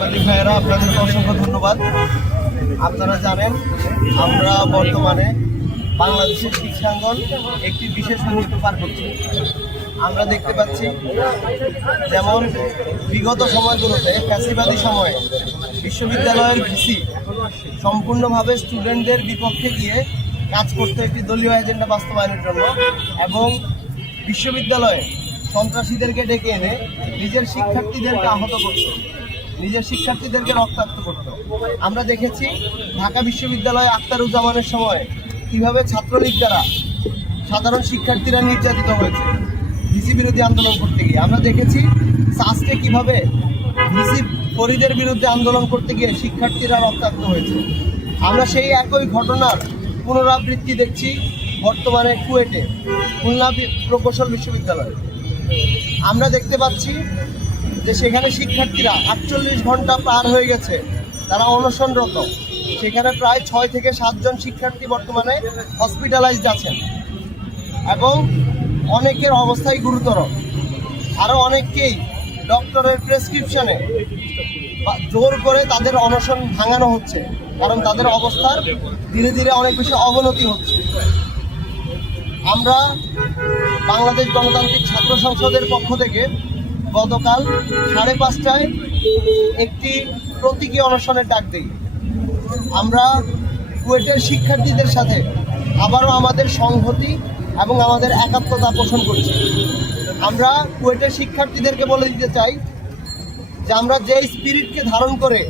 ভাইয়েরা, আপনাদেরকে অসংখ্য ধন্যবাদ। আপনারা জানেন আমরা বর্তমানে বাংলাদেশের শিক্ষাঙ্গন একটি বিশেষ মুহূর্ত পার করছি। আমরা দেখতে পাচ্ছি যেমন বিগত সময়গুলোতে ফ্যাসিবাদী সময়ে বিশ্ববিদ্যালয়ের ভিসি সম্পূর্ণভাবে স্টুডেন্টদের বিপক্ষে গিয়ে কাজ করতে একটি দলীয় এজেন্ডা বাস্তবায়নের জন্য এবং বিশ্ববিদ্যালয়ে সন্ত্রাসীদেরকে ডেকে এনে নিজের শিক্ষার্থীদেরকে আহত করত, নিজের শিক্ষার্থীদেরকে রক্তাক্ত করত। আমরা দেখেছি ঢাকা বিশ্ববিদ্যালয়ে আখতারুজ্জামানের সময় কীভাবে ছাত্রলীগ দ্বারা সাধারণ শিক্ষার্থীরা নির্যাতিত হয়েছে ভিসি বিরোধী আন্দোলন করতে গিয়ে। আমরা দেখেছি সাস্টে কীভাবে ভিসি ফরিদের বিরুদ্ধে আন্দোলন করতে গিয়ে শিক্ষার্থীরা রক্তাক্ত হয়েছে। আমরা সেই একই ঘটনার পুনরাবৃত্তি দেখছি বর্তমানে কুয়েটে, খুলনা প্রকৌশল বিশ্ববিদ্যালয়ে। আমরা দেখতে পাচ্ছি যে সেখানে শিক্ষার্থীরা 48 ঘন্টা পার হয়ে গেছে, তারা অনশনরত। সেখানে প্রায় 6 থেকে 7 জন শিক্ষার্থী বর্তমানে হসপিটালাইজড আছেন এবং অনেকের অবস্থাই গুরুতর। আরও অনেককেই ডক্টরের প্রেসক্রিপশনে জোর করে তাদের অনশন ভাঙানো হচ্ছে, কারণ তাদের অবস্থার ধীরে ধীরে অনেক বেশি অবনতি হচ্ছে। আমরা বাংলাদেশ গণতান্ত্রিক ছাত্র সংসদের পক্ষ থেকে গতকাল 5:30টায় একটি প্রতীকী অনশনের ডাক দিই। আমরা কুয়েটের শিক্ষার্থীদের সাথে আবারও আমাদের সংহতি এবং আমাদের একাত্মতা পোষণ করছি। আমরা কুয়েটের শিক্ষার্থীদেরকে বলে দিতে চাই যে আমরা যেই স্পিরিটকে ধারণ করে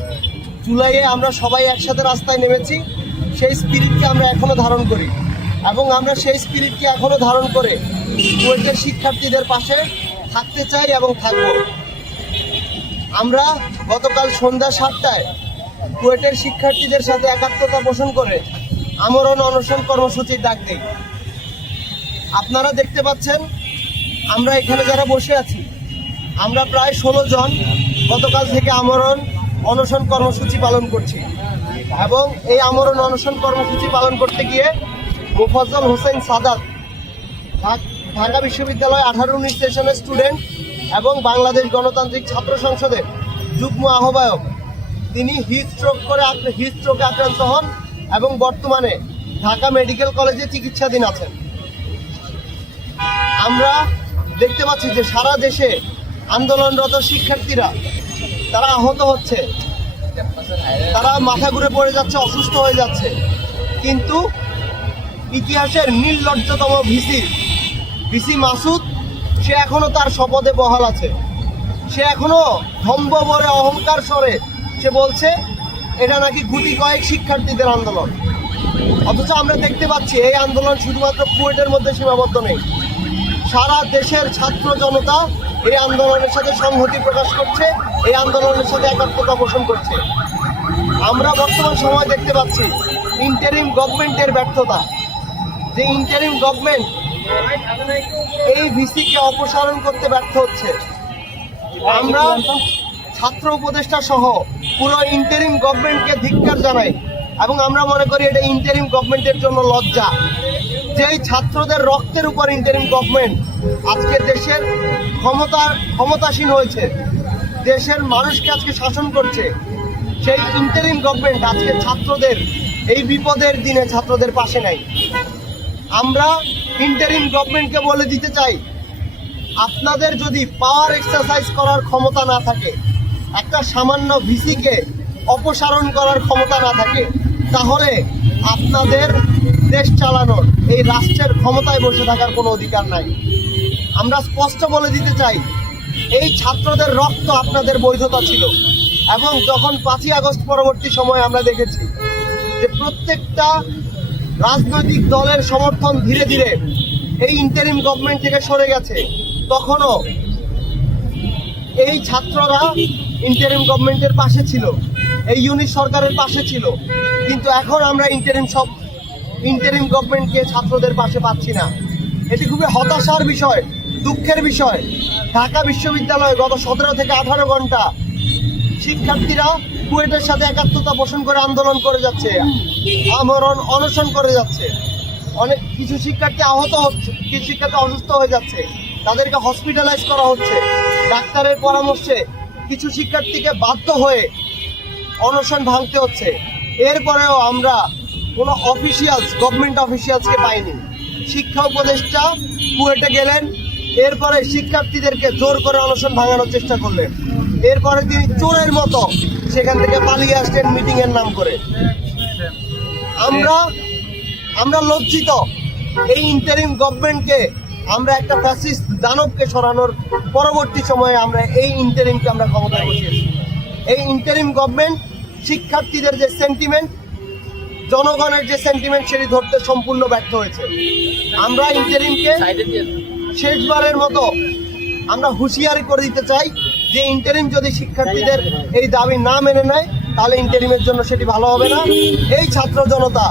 জুলাইয়ে আমরা সবাই একসাথে রাস্তায় নেমেছি, সেই স্পিরিটকে আমরা এখনও ধারণ করি এবং আমরা সেই স্পিরিটকে এখনও ধারণ করে কুয়েটের শিক্ষার্থীদের পাশে থাকতে চাই এবং থাকব। আমরা গতকাল সন্ধ্যা 7টায় কুয়েটের শিক্ষার্থীদের সাথে একাত্মতা পোষণ করে আমরণ অনশন কর্মসূচির ডাক দিই। আপনারা দেখতে পাচ্ছেন আমরা এখানে যারা বসে আছি, আমরা প্রায় 16 জন গতকাল থেকে আমরণ অনশন কর্মসূচি পালন করছি এবং এই আমরণ অনশন কর্মসূচি পালন করতে গিয়ে মোফাজ্জল হোসেন সাদাত, ঢাকা বিশ্ববিদ্যালয় 18-19 সেশনের স্টুডেন্ট এবং বাংলাদেশ গণতান্ত্রিক ছাত্র সংসদের যুগ্ম আহ্বায়ক, তিনি হিটস্ট্রোকে আক্রান্ত হন এবং বর্তমানে ঢাকা মেডিকেল কলেজে চিকিৎসাধীন আছেন। আমরা দেখতে পাচ্ছি যে সারা দেশে আন্দোলনরত শিক্ষার্থীরা তারা আহত হচ্ছে, তারা মাথা ঘুরে পড়ে যাচ্ছে, অসুস্থ হয়ে যাচ্ছে, কিন্তু ইতিহাসের নির্লজ্জতম ভিসি মাসুদ, সে এখনো তার শপথে বহাল আছে। সে এখনো ধম্ব ভরে অহংকার স্বরে সে বলছে এটা নাকি গুটি কয়েক শিক্ষার্থীদের আন্দোলন। অথচ আমরা দেখতে পাচ্ছি এই আন্দোলন শুধুমাত্র কুয়েটের মধ্যে সীমাবদ্ধ নেই, সারা দেশের ছাত্র জনতা এই আন্দোলনের সাথে সংহতি প্রকাশ করছে, এই আন্দোলনের সাথে একাত্মতা পোষণ করছে। আমরা বর্তমান সময় দেখতে পাচ্ছি ইন্টারিম গভর্নমেন্টের ব্যর্থতা, যে ইন্টারিম গভর্নমেন্ট এই ভিসিকে অপসারণ করতে ব্যর্থ হচ্ছে। আমরা ছাত্র উপদেষ্টা সহ পুরো ইন্টারিম গভর্নমেন্টকে ধিক্কার জানাই এবং আমরা মনে করি এটা ইন্টারিম গভর্নমেন্টের জন্য লজ্জা। যেই ছাত্রদের রক্তের উপর ইন্টারিম গভর্নমেন্ট আজকে দেশের ক্ষমতাসীন হয়েছে, দেশের মানুষকে আজকে শাসন করছে, সেই ইন্টারিম গভর্নমেন্ট আজকে ছাত্রদের এই বিপদের দিনে ছাত্রদের পাশে নাই। আমরা ইন্টারিম গভর্নমেন্টকে বলে দিতে চাই, আপনাদের যদি পাওয়ার এক্সারসাইজ করার ক্ষমতা না থাকে, একটা সামান্য ভিসিকে অপসারণ করার ক্ষমতা না থাকে, তাহলে আপনাদের দেশ চালানোর, এই রাষ্ট্রের ক্ষমতায় বসে থাকার কোনো অধিকার নাই। আমরা স্পষ্ট বলে দিতে চাই, এই ছাত্রদের রক্ত আপনাদের বৈধতা ছিল এবং যখন 5ই আগস্ট পরবর্তী সময়ে আমরা দেখেছি যে প্রত্যেকটা রাজনৈতিক দলের সমর্থন ধীরে ধীরে এই ইন্টারিম গভর্নমেন্ট থেকে সরে গেছে, তখনও এই ছাত্ররা ইন্টারিম গভর্নমেন্টের পাশে ছিল, এই ইউনিট সরকারের পাশে ছিল। কিন্তু এখন আমরা ইন্টারিম গভর্নমেন্টকে ছাত্রদের পাশে পাচ্ছি না। এটি খুবই হতাশার বিষয়, দুঃখের বিষয়। ঢাকা বিশ্ববিদ্যালয়ে গত 17 থেকে 18 ঘন্টা শিক্ষার্থীরা কুয়েটের সাথে একাত্মতা পোষণ করে আন্দোলন করে যাচ্ছে, আমরণ অনশন করে যাচ্ছে। অনেক কিছু শিক্ষার্থী আহত হচ্ছে, কিছু শিক্ষার্থী অসুস্থ হয়ে যাচ্ছে, তাদেরকে হসপিটালাইজ করা হচ্ছে। ডাক্তারের পরামর্শে কিছু শিক্ষার্থীকে বাধ্য হয়ে অনশন ভাঙতে হচ্ছে। এরপরেও আমরা কোনো গভর্নমেন্ট অফিসিয়ালসকে পাইনি। শিক্ষা উপদেষ্টা কুয়েটে গেলেন, এরপরে শিক্ষার্থীদেরকে জোর করে অনশন ভাঙানোর চেষ্টা করলেন। এরপরে তিনি চোরের মতো সেখান থেকে পালিয়ে আসলেন মিটিংয়ের নাম করে। আমরা লজ্জিত। এই ইন্টারিম গভর্নমেন্টকে আমরা একটা ফ্যাসিস্ট দানবকে সরানোর পরবর্তী সময়ে আমরা এই ইন্টারিমকে আমরা ক্ষমতায় বসিয়েছি। এই ইন্টারিম গভর্নমেন্ট শিক্ষার্থীদের যে সেন্টিমেন্ট, জনগণের যে সেন্টিমেন্ট সেটি ধরতে সম্পূর্ণ ব্যর্থ হয়েছে। আমরা ইন্টারিমকে শেষবারের মতো আমরা হুঁশিয়ারি করে দিতে চাই যে ইন্টারিম যদি শিক্ষার্থীদের এই দাবি না মেনে নেয় তাহলে ইন্টারিমের জন্য সেটি ভালো হবে না। এই ছাত্র জনতা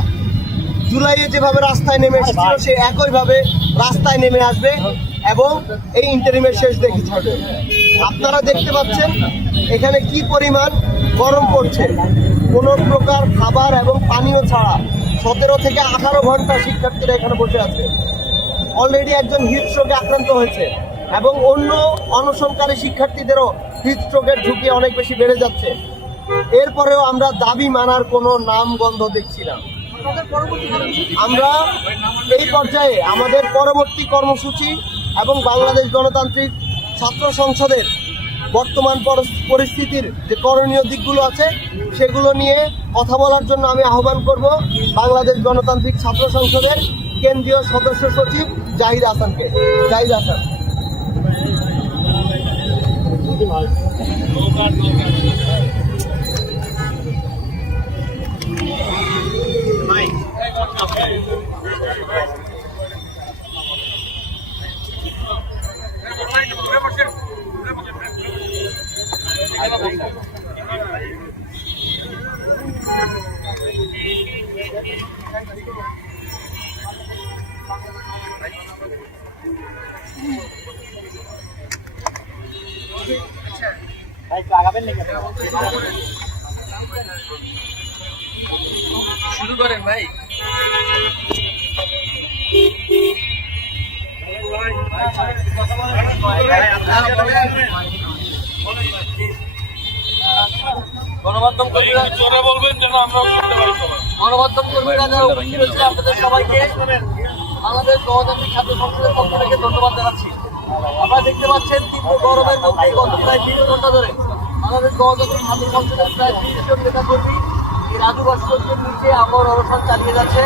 জুলাইয়ে যেভাবে রাস্তায় নেমে এসেছিল সে একইভাবে রাস্তায় নেমে আসবে এবং এই ইন্টারিমের শেষ দেখে ছাড়বে। আপনারা দেখতে পাচ্ছেন এখানে কি পরিমাণ গরম পড়ছে। কোনো প্রকার খাবার এবং পানীয় ছাড়া 17 থেকে 18 ঘন্টা শিক্ষার্থীরা এখানে বসে আছে। অলরেডি একজন হিটস্ট্রোকে আক্রান্ত হয়েছে এবং অন্য অনশনকারী শিক্ষার্থীদেরও হিটস্ট্রোকের ঝুঁকি অনেক বেশি বেড়ে যাচ্ছে। এরপরেও আমরা দাবি মানার কোনো নাম গন্ধ দেখছি না। আমরা এই পর্যায়ে আমাদের পরবর্তী কর্মসূচি এবং বাংলাদেশ গণতান্ত্রিক ছাত্র সংসদের বর্তমান পরিস্থিতির যে করণীয় দিকগুলো আছে সেগুলো নিয়ে কথা বলার জন্য আমি আহ্বান করব বাংলাদেশ গণতান্ত্রিক ছাত্র সংসদের কেন্দ্রীয় সদস্য সচিব জাহিদ হাসানকে। জাহিদ হাসান। শুরু করেন ভাই। গণমাধ্যম কর্মীরা জোরে বলবেন যেন আমরা শুনতে পারি। গণমাধ্যম কর্মীরা যারা উপস্থিত হয়েছে আপনাদের সবাইকে বাংলাদেশ গণতান্ত্রিক ছাত্র সংসদের পক্ষ থেকে ধন্যবাদ জানাচ্ছি। আপনারা দেখতে পাচ্ছেন তীব্র গরমের মধ্যে গত প্রায় 3 ঘন্টা ধরে বাংলাদেশ গণতান্ত্রিক ছাত্র সংসদের প্রায় 30 জন নেতাকর্মী এই রাজু ভাস্কর্যের নিচে আমার অবস্থান চালিয়ে যাচ্ছে।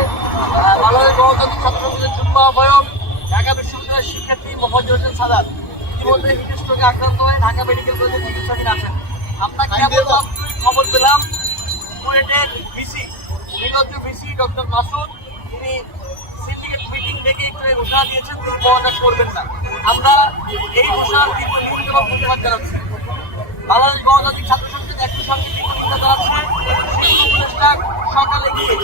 বাংলাদেশ গণতান্ত্রিক ছাত্র সংসদের যুগ্ম আহ্বায়ক ঢাকা বিশ্ববিদ্যালয়ের শিক্ষার্থী মোহাম্মদ হোসেন সাদাত ইতিমধ্যে হিটস্ট্রোকে আক্রান্ত হয়ে ঢাকা মেডিকেল কলেজে চিকিৎসাধীন আছেন। আমরা কেবল খবর পেলাম কুয়েটের ভিসি নির্লজ্জ ভিসি ডক্টর মাসুদ তিনি সিন্ডিকেট মিটিং থেকে একটু ঘোষণা দিয়েছেন তিনি পদত্যাগ করবেন না। আমরা এই ঘোষণার তীব্র নিন্দা এবং প্রতিবাদ জানাচ্ছি। বাংলাদেশ গণতান্ত্রিক ছাত্র সংসদ একই সঙ্গে তীব্র নিন্দা জানাচ্ছে উপদেষ্টা সকালে গিয়ে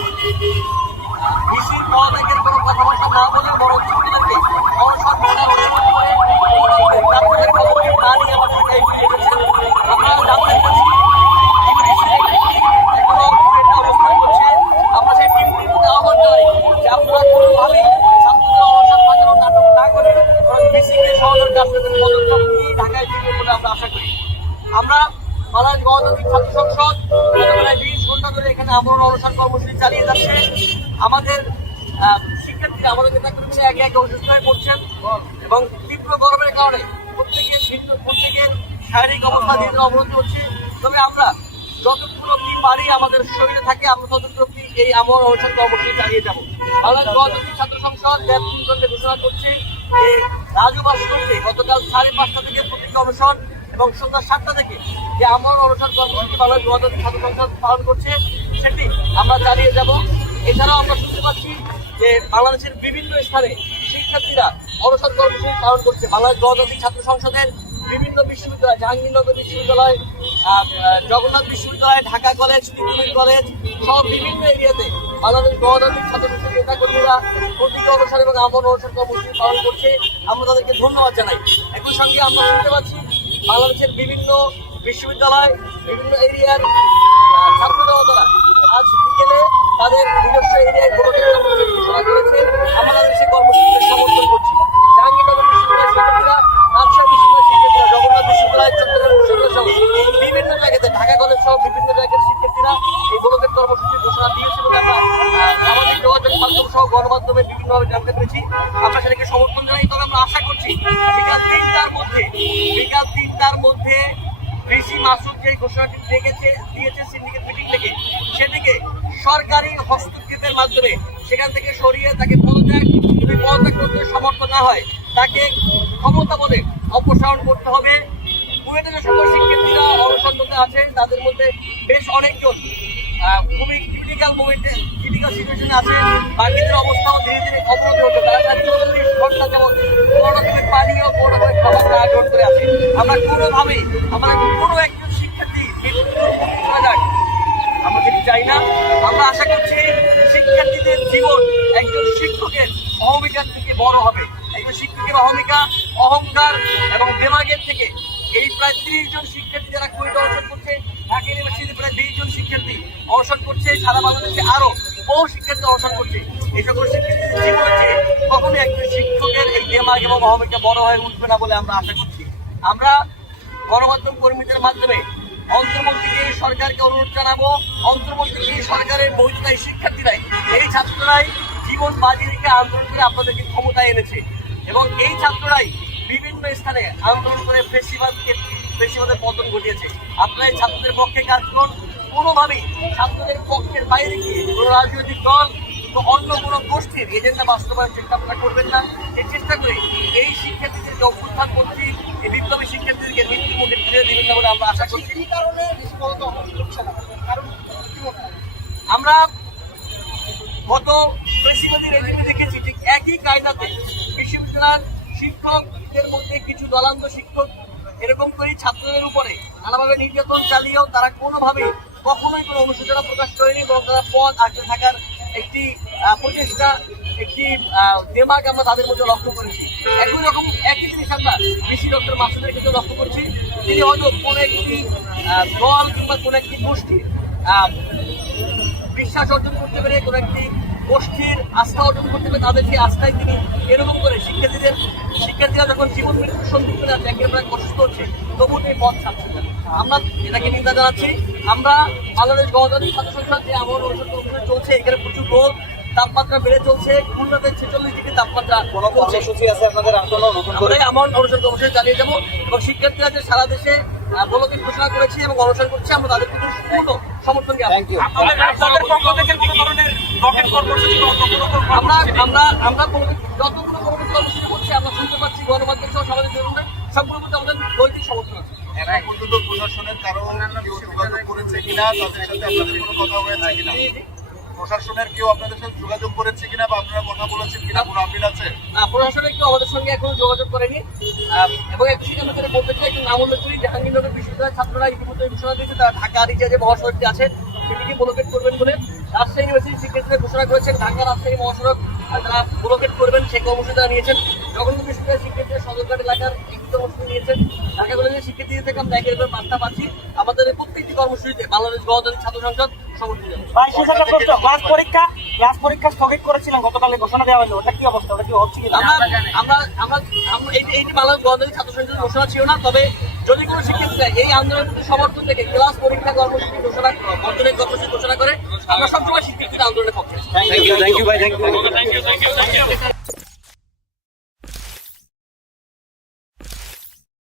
ভিসির পদত্যাগের কোনো কথাবার্তা না বলে বরং তাদেরকে অনশন ছাত্রদের খবরটি না নিয়ে আমার সাথে এগিয়ে এসেছেন। আমরা জানতে পারছি অবস্থান করছে। আমরা সেই টিমগুলিতে আহ্বান জানাই যে আপনারা কোনোভাবেই ছাত্রদের অনশন বাজানো নাটক না করে ভিসিকে সহযোগিতা আপনাদের পদক্ষেপ নিয়ে ঢাকায় ফিরবে বলে আমরা আশা করি। আমরা বাংলাদেশ গণতান্ত্রিক ছাত্র সংসদ প্রায় 20 ঘন্টা ধরে এখানে আমরণ অনশন কর্মসূচি চালিয়ে যাচ্ছে। আমাদের শিক্ষার্থীরা আমাদের নেতাকর্মীরা একে একে অসুস্থ হয়ে পড়ছেন এবং তীব্র গরমের কারণে প্রত্যেকের শারীরিক অবস্থা ধীরে অবনতি হচ্ছে। তবে আমরা যতটুকু অব্দি পারি আমাদের শরীরে থাকে আমরা ততটুকু অব্দি এই আমরণ অনশন কর্মসূচি চালিয়ে যাবো। বাংলাদেশ গণতান্ত্রিক ছাত্র সংসদ ল্যাবকে ঘোষণা করছে যে রাজু ভাস্কর্যে গতকাল 5:30 থেকে প্রতীকী অনশন এবং সন্ধ্যা 7টা থেকে যে আমরণ অনশন কর্মসূচি বাংলাদেশ গণতান্ত্রিক ছাত্র সংসদ পালন করছে সেটি আমরা চালিয়ে যাব। এছাড়াও আমরা শুনতে পাচ্ছি যে বাংলাদেশের বিভিন্ন স্থানে শিক্ষার্থীরা অনশন কর্মসূচি পালন করছে। বাংলাদেশ গণতান্ত্রিক ছাত্র সংসদের বিভিন্ন বিশ্ববিদ্যালয়, জাহাঙ্গীরনগর বিশ্ববিদ্যালয়, জগন্নাথ বিশ্ববিদ্যালয়, ঢাকা কলেজ, তিতুমির কলেজ সব বিভিন্ন এরিয়াতে বাংলাদেশ গণতান্ত্রিক ছাত্র সংসদের নেতাকর্মীরা প্রতীকী অনশন এবং আমরণ অনশন কর্মসূচি পালন করছে। আমরা তাদেরকে ধন্যবাদ জানাই। একই সঙ্গে আমরা শুনতে পাচ্ছি বাংলাদেশের বিভিন্ন বিশ্ববিদ্যালয়, বিভিন্ন এরিয়ার ছাত্র জনতারা আজ বিকেলে তাদের নিজস্ব এরিয়ায় ঘোষণা করেছে। আমরা তাদের সেই কর্মসূচিকে সমর্থন করছি। জাহাঙ্গীরনগর বিশ্ববিদ্যালয়ের শিক্ষার্থীরা, রাজশাহী বিশ্ববিদ্যালয়ের শিক্ষার্থীরা, জগন্নাথ বিশ্ববিদ্যালয়, চট্টগ্রাম বিশ্ববিদ্যালয় সহ বিভিন্ন জায়গাতে ঢাকা কলেজ সহ বিভিন্ন জায়গার শিক্ষার্থীরা এই ব্লকের কর্মসূচির ঘোষণা দিয়েছে বলে আমরা সামাজিক যোগাযোগ মাধ্যম সহ গণমাধ্যমে বিভিন্নভাবে জানতে পেরেছি। আমরা সেটাকে সমর্থন জানাই। তবে আমরা আশা করছি বিকাল 3টার মধ্যে ভিসি মাসুদ যে ঘোষণাটি দিয়েছে সিন্ডিকেট মিটিং থেকে, সেটিকে সরকারি হস্তক্ষেপের মাধ্যমে সেখান থেকে সরিয়ে তাকে পদত্যাগ করতে সমর্থ না হয় তাকে ক্ষমতা বলে অপসারণ করতে হবে। বুয়েটে যে সকল শিক্ষার্থীরা অনশনরত আছে তাদের মধ্যে বেশ অনেকজন খুবই ক্রিটিক্যাল সিচুয়েশনে আছে। বাকিদের অবস্থাও ধীরে ধীরে অবনতি হচ্ছে। তারা ৪৪ ঘন্টা যাবৎ কোনো রকমের পানি ও কোনো রকমের খাবার না গ্রহণ করে আছে। আমরা কোনো একজন শিক্ষার্থী চলে যায় আমরা যেটি চাই না। আমরা আশা করছি শিক্ষার্থীদের জীবন একজন শিক্ষকের অহমিকার থেকে বড় হবে। একজন শিক্ষকের অহংকার এবং দেমাগের থেকে এই প্রায় 30 জন শিক্ষার্থী যারা কুয়েটে অনশন করছে, ঢাকা ইউনিভার্সিটিতে প্রায় 20 জন শিক্ষার্থী অনশন করছে, সারা বাংলাদেশে আরো বহু শিক্ষার্থী অনশন করছে। এই সকল শিক্ষার্থীদের জীবনের থেকে কখনোই একজন শিক্ষকের এই দেমাগ এবং অহমিকা বড় হয়ে উঠবে না বলে আমরা আশা করছি। আমরা গণমাধ্যম কর্মীদের মাধ্যমে অন্তর্বর্তীকে সরকারকে অনুরোধ জানাবো, অন্তর্বর্তীকে সরকারের বৈধতায় শিক্ষার্থীরাই এই ছাত্ররাই জীবন বাজি রেখে আন্দোলন করে আপনাদেরকে ক্ষমতায় এনেছে এবং এই ছাত্ররাই বিভিন্ন স্থানে আন্দোলন করে ফেসিবাদের পতন ঘটিয়েছে। আপনারা এই ছাত্রদের পক্ষে কাজ করুন। কোনোভাবেই ছাত্রদের পক্ষের বাইরে গিয়ে কোনো রাজনৈতিক দল অন্য কোনো গোষ্ঠীর এজেন্ডা বাস্তবায়ন চেষ্টা আপনারা করবেন না। এই চেষ্টা করে এই শিক্ষার্থীদেরকে অভ্যুত্থান করছি, এই বিপ্লবী শিক্ষার্থীদেরকে মৃত্যু মুখে ফিরে দিবেন না বলে আমরা আশা করছি। আমরা গত ফেসিবাদী রেজিমে দেখেছি ঠিক একই কায়দাতে বিশ্ববিদ্যালয়ের শিক্ষকদের মধ্যে কিছু দলান্ধ শিক্ষক এরকম করেই ছাত্রদের উপরে নানাভাবে নির্যাতন চালিয়েও তারা কোনোভাবেই কখনোই কোনো অনুশোচনা প্রকাশ করেনি এবং তারা পথ আঁকড়ে থাকার একটি প্রচেষ্টা, একটি দেমাগ আমরা তাদের মধ্যে লক্ষ্য করেছি। একই জিনিস আমরা ভিসি ডক্টর মাসুদের ক্ষেত্রে লক্ষ্য করছি। তিনি হয়তো কোনো একটি দল কিংবা কোনো একটি গোষ্ঠীর বিশ্বাস অর্জন করতে পেরে, কোনো একটি গোষ্ঠীর আস্থা অর্জন করতে পেরে তাদের সেই আস্থায় তিনি এরকম করে শিক্ষার্থীরা যখন জীবন মৃত্যুর সম্মুখীন আছে, একেবারে কষ্ট হচ্ছে, তবুও এই পথ ছাড়ছে না। আমরা এটাকে নিন্দা জানাচ্ছি। আমরা বাংলাদেশ গণতান্ত্রিক ছাত্র সংসদ যে এমন অনুষ্ঠান চলছে, এখানে প্রচুর রোদ, তাপমাত্রা বেড়ে চলছে, খুলনাতে 46 ডিগ্রি তাপমাত্রা। কোনো কর্মসূচি আছে আপনাদের? আমরা এমন অনুষ্ঠান কর্মসূচি চালিয়ে যাবো এবং শিক্ষার্থীরা যে সারা দেশে ব্লকের ঘোষণা করেছে এবং অনুষ্ঠান করছে, আমরা তাদের কিন্তু পূর্ণ সমর্থন জানাই। আমরা যতগুলো কর্মসূচি করছি আমরা শুনতে পাচ্ছি গণমাধ্যম সহ সামাজিক যোগাযোগ সবগুলোর মধ্যে আমাদের নৈতিক সমর্থন আছে। এখন পর্যন্ত প্রশাসনের কারো কেউ যোগাযোগ করেছে কিনা, তাদের সাথে আপনাদের কোনো কথা হয়েছে কিনা? প্রশাসনের কেউ আপনাদের সাথে যোগাযোগ করেছে কিনা বা আপনারা কথা বলেছেন কিনা, কোনো আপিল আছে? প্রশাসনের কেউ আমাদের সঙ্গে এখনো যোগাযোগ করেনি এবং একটি আমি বলতে চাই, একটু নাম উল্লেখ করি, জাহাঙ্গীরনগর বিশ্ববিদ্যালয়ের ছাত্ররা ইতিমধ্যে ঘোষণা দিয়েছে তারা ঢাকা রিজা যে মহাসড়কটি আছে সেটিকে ব্লকেট করবেন বলে। রাজশাহী ইউনিভার্সিটির শিক্ষার্থীরা ঘোষণা করেছেন ঢাকা রাজশাহী মহাসড়ক তারা ব্লকেট করবেন, সেই কর্মসূচি তারা নিয়েছেন। জগন্নাথ বিশ্ববিদ্যালয়ের শিক্ষার্থীরা সদরঘাট এলাকার একটি কর্মসূচি নিয়েছেন। ঢাকা কলেজের শিক্ষার্থীদের থেকে আমরা একের উপর বার্তা পাচ্ছি। আমাদের প্রত্যেকটি কর্মসূচিতে বাংলাদেশ গণতান্ত্রিক ছাত্র সংসদ সমর্থন জানায়। ক্লাস পরীক্ষা স্থগিত করেছিলেন গতকালে, ঘোষণা দেওয়া হলো, ওটা কি অবস্থা? ওটা কি হচ্ছে কিনা? আমরা এইটি বাংলাদেশ গণতান্ত্রিক ছাত্র সংসদের ঘোষণা ছিল না। তবে যদি কোনো শিক্ষার্থীরা এই আন্দোলনের সমর্থন থেকে ক্লাস পরীক্ষা কর্মসূচি বর্জনের কর্মসূচি ঘোষণা করে, আমরা সবসময় শিক্ষার্থীদের আন্দোলনের পক্ষে। থ্যাংক ইউ ভাই, থ্যাংক ইউ।